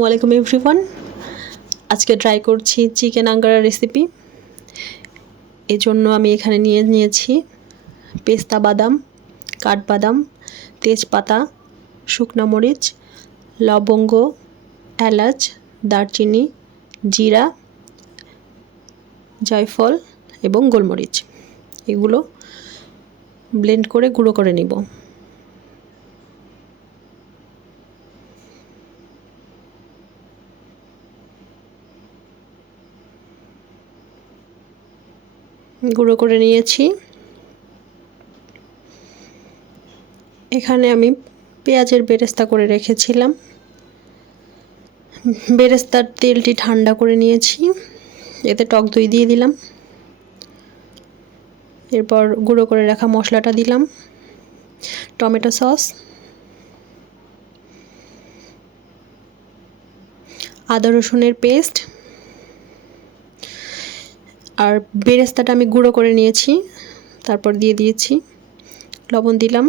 ওয়ালাইকুম এভরিওয়ান। আজকে ট্রাই করছি চিকেন আঙ্গারা রেসিপি। এজন্য আমি এখানে নিয়েছি পেস্তা বাদাম, কাঠবাদাম, তেজপাতা, শুকনা মরিচ, লবঙ্গ, এলাচ, দারচিনি, জিরা, জয়ফল এবং গোলমরিচ। এগুলো ব্লেন্ড করে গুঁড়ো করে নিব। গুঁড়ো করে নিয়েছি। এখানে আমি পেঁয়াজের বেরেস্তা করে রেখেছিলাম। বেরেস্তার তেলটি ঠান্ডা করে নিয়েছি, এতে টক দই দিয়ে দিলাম। এরপর গুঁড়ো করে রাখা মশলাটা দিলাম, টমেটো সস, আদা রসুনের পেস্ট, আর বেরেস্তাটা আমি গুঁড়ো করে নিয়েছি, তারপর দিয়ে দিয়েছি। লবণ দিলাম,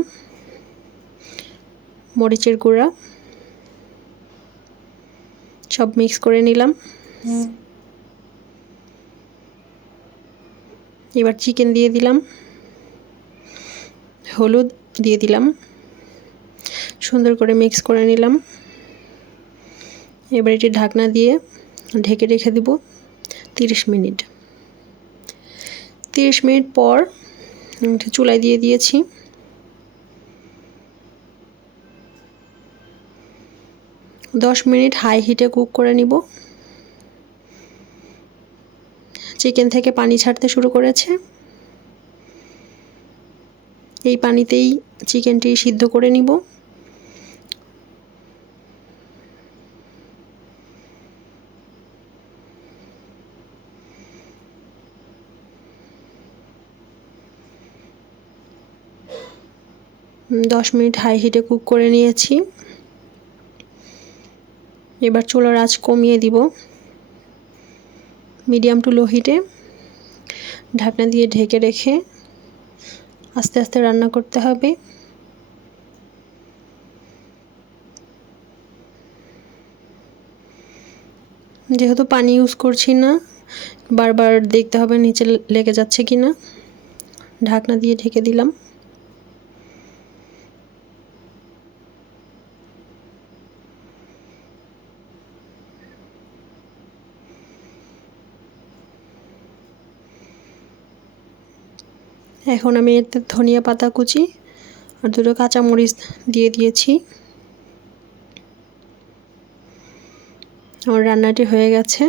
মরিচের গুঁড়া, সব মিক্স করে নিলাম। এবার চিকেন দিয়ে দিলাম, হলুদ দিয়ে দিলাম, সুন্দর করে মিক্স করে নিলাম। এবার এটি ঢাকনা দিয়ে ঢেকে রেখে দেব 30 মিনিট। 30 মিনিট পর চুলায় দিয়ে দিয়েছি। দশ মিনিট হাই হিটে কুক করে নিব। চিকেন থেকে পানি ছাড়তে শুরু করেছে। এই পানিতেই চিকেনটি সিদ্ধ করে নিব। দশ মিনিট হাই হিটে কুক করে নিয়েছি। এবার চুলার আঁচ কমিয়ে দিব, মিডিয়াম টু লো হিটে ঢাকনা দিয়ে ঢেকে রেখে আস্তে আস্তে রান্না করতে হবে। যেহেতু পানি ইউজ করছি না, বারবার দেখতে হবে নিচে লেগে যাচ্ছে কিনা। ঢাকনা দিয়ে ঢেকে দিলাম। এখন আমি এতে ধনিয়া পাতা কুচি আর দুটো কাঁচামরিচ দিয়ে দিয়েছি। আমার রান্নাটি হয়ে গেছে।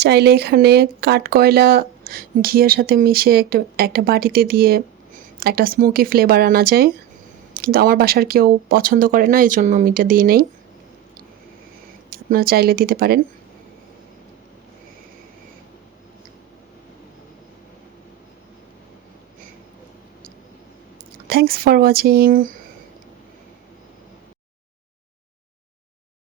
চাইলে এখানে কাঠকয়লা ঘিয়ের সাথে মিশিয়ে একটা বাটিতে দিয়ে একটা স্মোকি ফ্লেভার আনা যায়, কিন্তু আমার বাসার কেউ পছন্দ করে না, এই জন্য আমি এটা দিই নাই। আপনারা চাইলে দিতে পারেন। Thanks for watching.